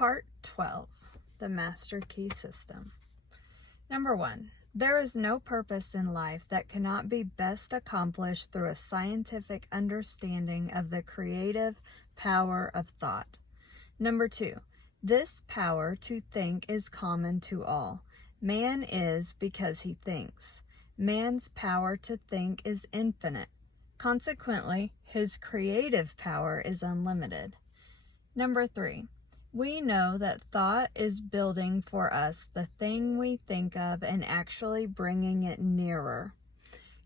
Part 12, the Master Key System. Number 1, there is no purpose in life that cannot be best accomplished through a scientific understanding of the creative power of thought. Number 2, this power to think is common to all. Man is because he thinks. Man's power to think is infinite. Consequently, his creative power is unlimited. Number 3, we know that thought is building for us the thing we think of and actually bringing it nearer.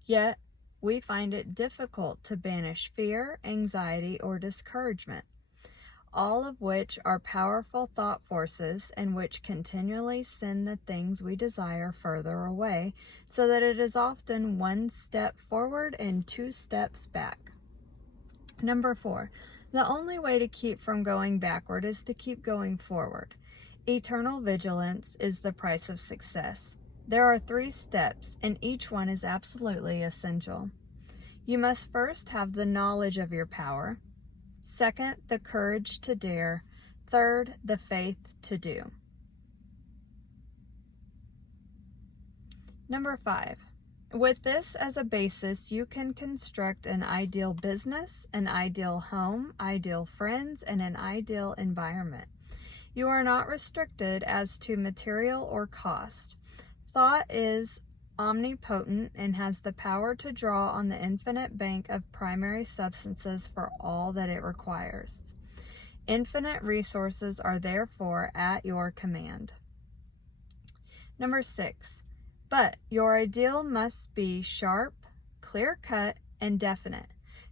Yet, we find it difficult to banish fear, anxiety, or discouragement, all of which are powerful thought forces and which continually send the things we desire further away, so that it is often one step forward and 2 steps back. Number 4, the only way to keep from going backward is to keep going forward. Eternal vigilance is the price of success. There are 3 steps, and each one is absolutely essential. You must first have the knowledge of your power. Second, the courage to dare. Third, the faith to do. Number 5. With this as a basis, you can construct an ideal business, an ideal home, ideal friends, and an ideal environment. You are not restricted as to material or cost. Thought is omnipotent and has the power to draw on the infinite bank of primary substances for all that it requires. Infinite resources are therefore at your command. Number 6. But your ideal must be sharp, clear-cut, and definite.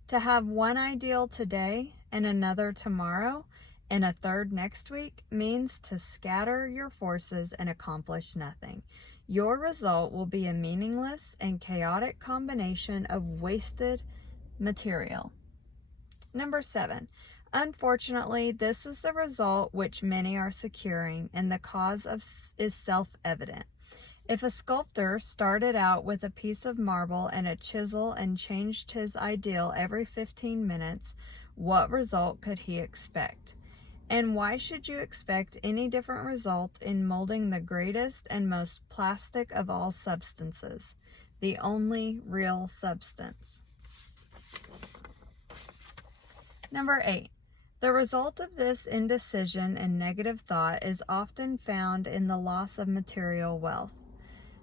To have one ideal today and another tomorrow and a third next week means to scatter your forces and accomplish nothing. Your result will be a meaningless and chaotic combination of wasted material. Number 7. Unfortunately, this is the result which many are securing, and the cause is self-evident. If a sculptor started out with a piece of marble and a chisel and changed his ideal every 15 minutes, what result could he expect? And why should you expect any different result in molding the greatest and most plastic of all substances, the only real substance? Number 8. The result of this indecision and negative thought is often found in the loss of material wealth.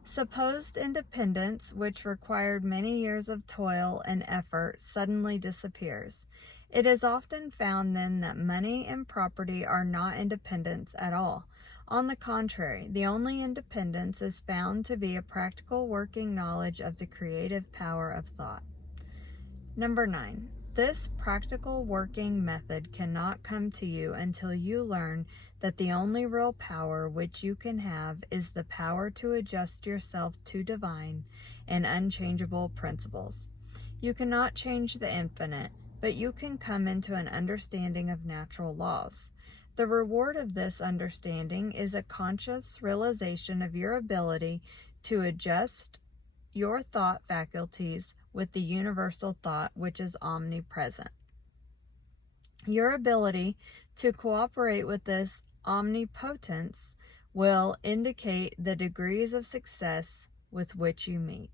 Supposed independence, which required many years of toil and effort, suddenly disappears. It is often found then that money and property are not independence at all. On the contrary, the only independence is found to be a practical working knowledge of the creative power of thought. Number 9. This practical working method cannot come to you until you learn that the only real power which you can have is the power to adjust yourself to divine and unchangeable principles. You cannot change the infinite, but you can come into an understanding of natural laws. The reward of this understanding is a conscious realization of your ability to adjust your thought faculties with the universal thought which is omnipresent. Your ability to cooperate with this omnipotence will indicate the degrees of success with which you meet.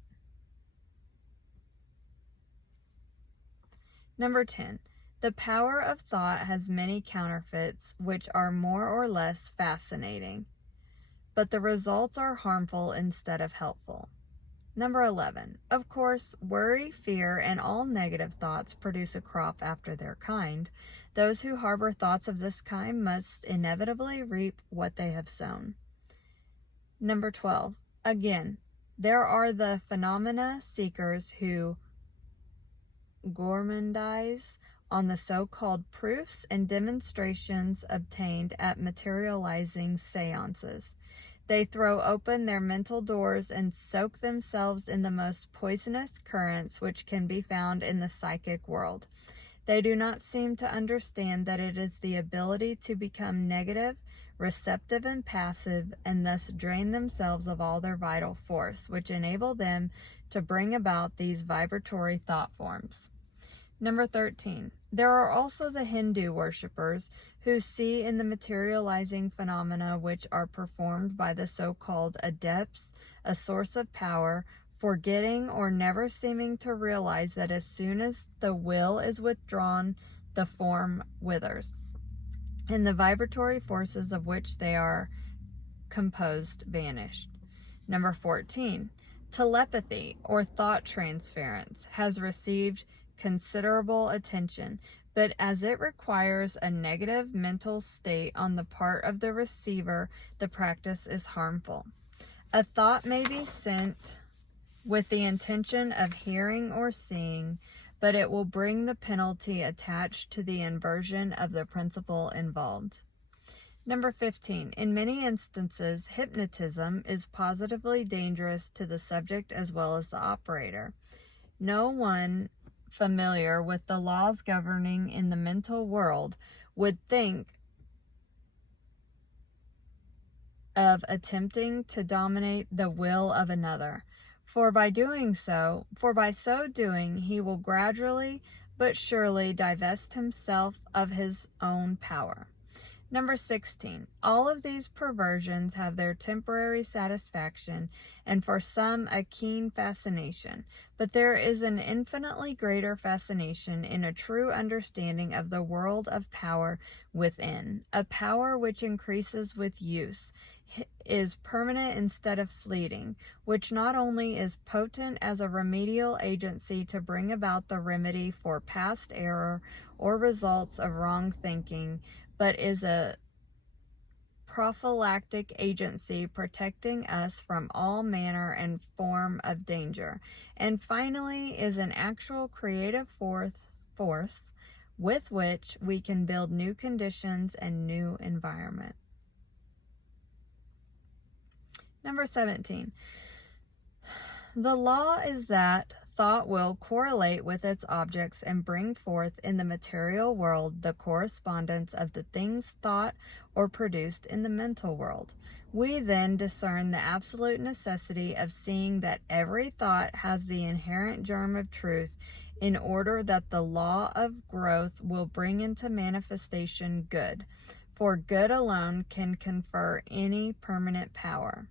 Number 10. The power of thought has many counterfeits which are more or less fascinating, but the results are harmful instead of helpful. Number 11. Of course, worry, fear, and all negative thoughts produce a crop after their kind. Those who harbor thoughts of this kind must inevitably reap what they have sown. Number 12. Again, there are the phenomena seekers who gourmandize on the so-called proofs and demonstrations obtained at materializing seances. They throw open their mental doors and soak themselves in the most poisonous currents which can be found in the psychic world. They do not seem to understand that it is the ability to become negative, receptive, and passive, and thus drain themselves of all their vital force, which enable them to bring about these vibratory thought forms. Number 13. There are also the Hindu worshippers who see in the materializing phenomena which are performed by the so-called adepts a source of power, forgetting or never seeming to realize that as soon as the will is withdrawn, the form withers, and the vibratory forces of which they are composed vanished. Number 14. Telepathy, or thought transference, has received considerable attention, but as it requires a negative mental state on the part of the receiver, the practice is harmful. A thought may be sent with the intention of hearing or seeing, but it will bring the penalty attached to the inversion of the principle involved. Number 15. In many instances, hypnotism is positively dangerous to the subject as well as the operator. No one familiar with the laws governing in the mental world would think of attempting to dominate the will of another, for by so doing he will gradually but surely divest himself of his own power. Number 16. All of these perversions have their temporary satisfaction and for some a keen fascination, but there is an infinitely greater fascination in a true understanding of the world of power within, a power which increases with use, is permanent instead of fleeting, which not only is potent as a remedial agency to bring about the remedy for past error or results of wrong thinking, but is a prophylactic agency protecting us from all manner and form of danger, and finally is an actual creative force with which we can build new conditions and new environment. Number 17. The law is that thought will correlate with its objects and bring forth in the material world the correspondence of the things thought or produced in the mental world. We then discern the absolute necessity of seeing that every thought has the inherent germ of truth in order that the law of growth will bring into manifestation good, for good alone can confer any permanent power.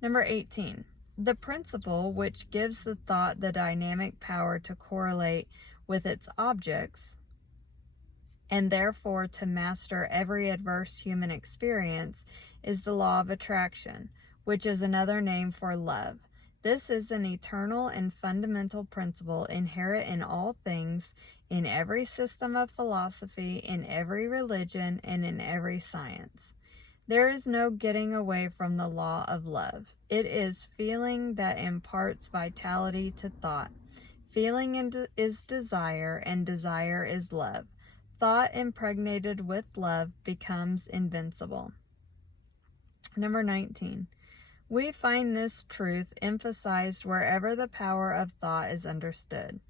Number 18. The principle which gives the thought the dynamic power to correlate with its objects, and therefore to master every adverse human experience, is the law of attraction, which is another name for love. This is an eternal and fundamental principle inherent in all things, in every system of philosophy, in every religion, and in every science. There is no getting away from the law of love. It is feeling that imparts vitality to thought. Feeling is desire, and desire is love. Thought impregnated with love becomes invincible. Number 19. We find this truth emphasized wherever the power of thought is understood.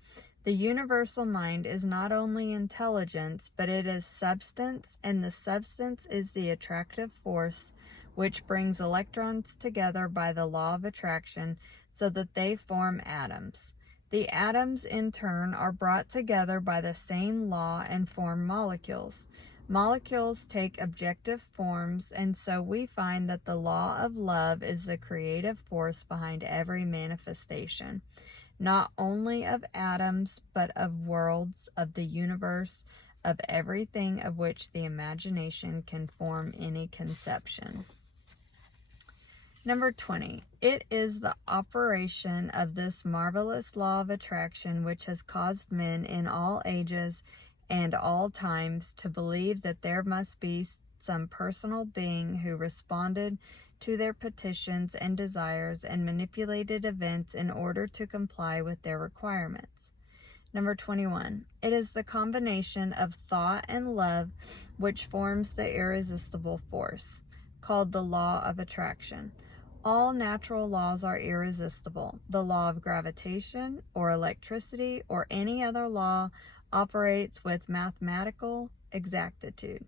The universal mind is not only intelligence, but it is substance, and the substance is the attractive force which brings electrons together by the law of attraction so that they form atoms. The atoms, in turn, are brought together by the same law and form molecules. Molecules take objective forms, and so we find that the law of love is the creative force behind every manifestation, not only of atoms, but of worlds, of the universe, of everything of which the imagination can form any conception. Number 20. It is the operation of this marvelous law of attraction which has caused men in all ages and all times to believe that there must be some personal being who responded to their petitions and desires and manipulated events in order to comply with their requirements. Number 21. It is the combination of thought and love which forms the irresistible force, called the law of attraction. All natural laws are irresistible. The law of gravitation, or electricity, or any other law operates with mathematical exactitude.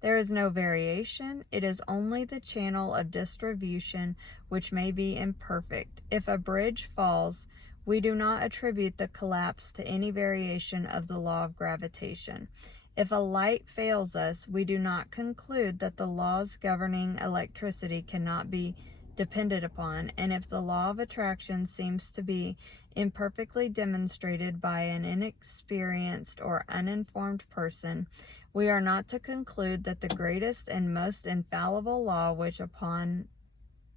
There is no variation. It is only the channel of distribution which may be imperfect. If a bridge falls, We do not attribute the collapse to any variation of the law of gravitation. If a light fails us, we do not conclude that the laws governing electricity cannot be depended upon, and if the law of attraction seems to be imperfectly demonstrated by an inexperienced or uninformed person, we are not to conclude that the greatest and most infallible law which upon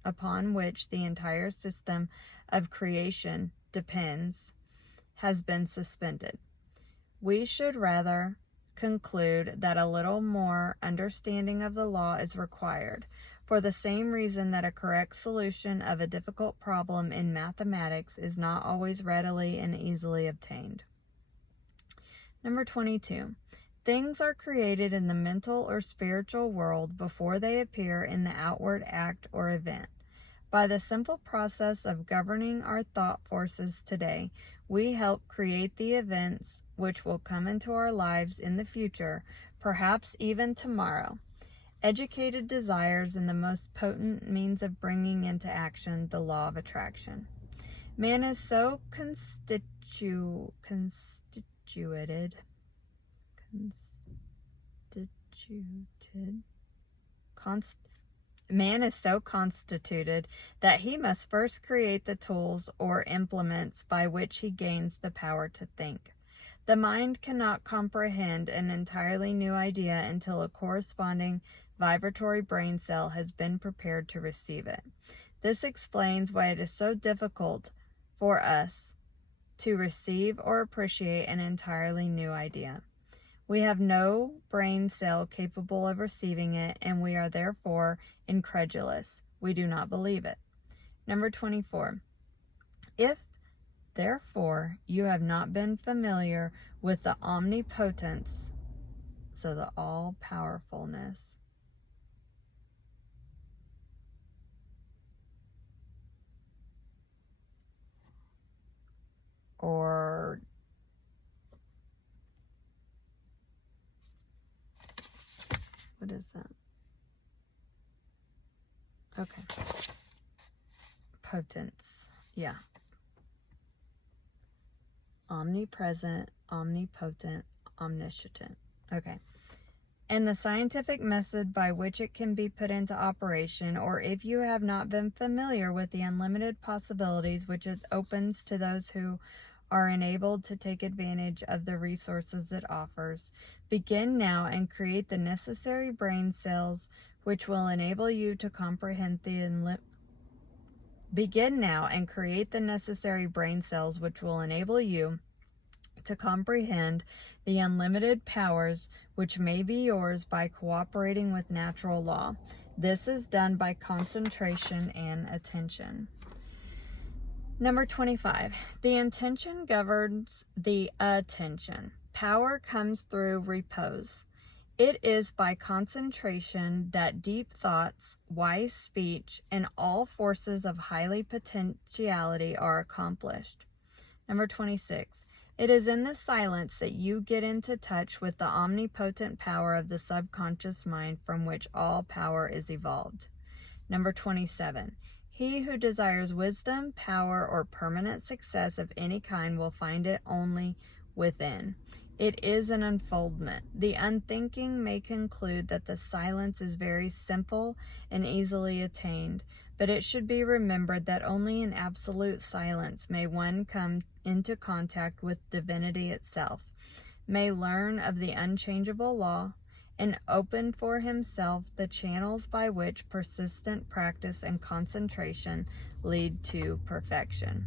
which the entire system of creation depends has been suspended. We should rather conclude that a little more understanding of the law is required, for the same reason that a correct solution of a difficult problem in mathematics is not always readily and easily obtained. Number 22. Things are created in the mental or spiritual world before they appear in the outward act or event. By the simple process of governing our thought forces today, we help create the events which will come into our lives in the future, perhaps even tomorrow. Educated desires and the most potent means of bringing into action the law of attraction. Man is so Man is so constituted that he must first create the tools or implements by which he gains the power to think. The mind cannot comprehend an entirely new idea until a corresponding vibratory brain cell has been prepared to receive it. This explains why it is so difficult for us to receive or appreciate an entirely new idea. We have no brain cell capable of receiving it, and we are therefore incredulous. We do not believe it. Number 24. If, therefore, you have not been familiar with the omnipotence, so the all-powerfulness, or what is that? Okay. Potence. Yeah. Omnipresent, omnipotent, omniscient. Okay. And the scientific method by which it can be put into operation, or if you have not been familiar with the unlimited possibilities which it opens to those who are enabled to take advantage of the resources it offers, begin now and create the necessary brain cells which will enable you to comprehend the unlimited powers which may be yours by cooperating with natural law. This is done by concentration and attention. Number 25. The intention governs the attention. Power comes through repose. It is by concentration that deep thoughts, wise speech, and all forces of highly potentiality are accomplished. Number 26. It is in the silence that you get into touch with the omnipotent power of the subconscious mind from which all power is evolved. Number 27. He who desires wisdom, power, or permanent success of any kind will find it only within. It is an unfoldment. The unthinking may conclude that the silence is very simple and easily attained, but it should be remembered that only in absolute silence may one come into contact with divinity itself, may learn of the unchangeable law, and open for himself the channels by which persistent practice and concentration lead to perfection.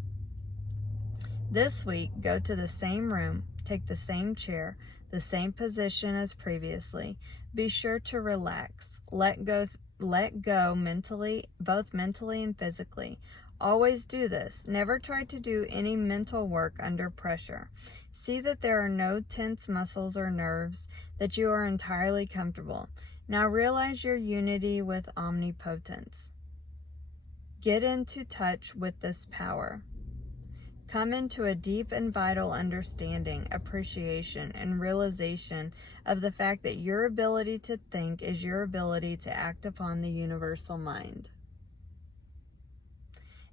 This week, go to the same room, take the same chair, the same position as previously. Be sure to relax. Let go mentally, both mentally and physically. Always do this. Never try to do any mental work under pressure. See that there are no tense muscles or nerves, that you are entirely comfortable. Now realize your unity with omnipotence. Get into touch with this power. Come into a deep and vital understanding, appreciation, and realization of the fact that your ability to think is your ability to act upon the universal mind.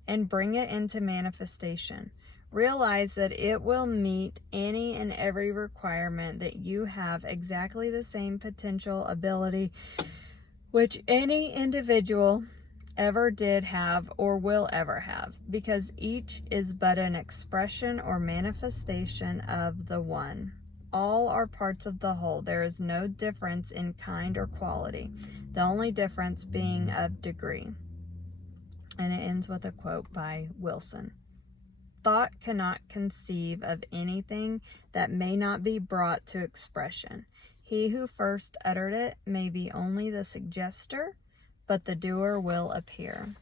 And bring it into manifestation. Realize that it will meet any and every requirement, that you have exactly the same potential ability which any individual ever did have or will ever have, because each is but an expression or manifestation of the one. All are parts of the whole. There is no difference in kind or quality, the only difference being of degree. And it ends with a quote by Wilson. Thought cannot conceive of anything that may not be brought to expression. He who first uttered it may be only the suggester, but the doer will appear.